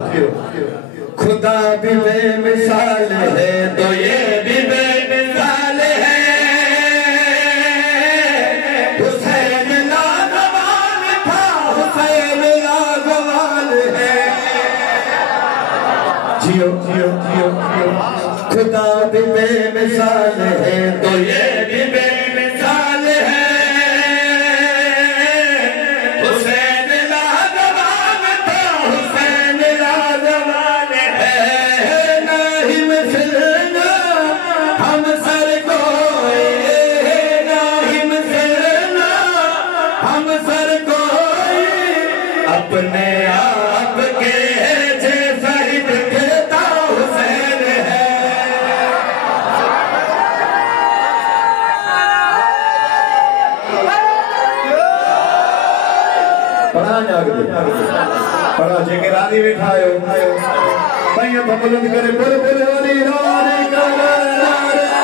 खुदा भी बेमिसाल है तो ये भी बेमिसाल है। हुसैन लाजवाब था, हुसैन लाजवाब है। जियो जियो जियो जियो। खुदा भी बेमिसाल है तो ये भी बेमिसाल है। हुसैन लाजवाब था, हुसैन लाजवाब है। नहीं मिलना हम सर कोई, नहीं मिलना हम सर कोई। अपने आप के जैसा ही दिखता हुसैन है। पढ़ा जेके रानी वेठा आयो भाई बुलंद करे बोले बोले वाली रानी।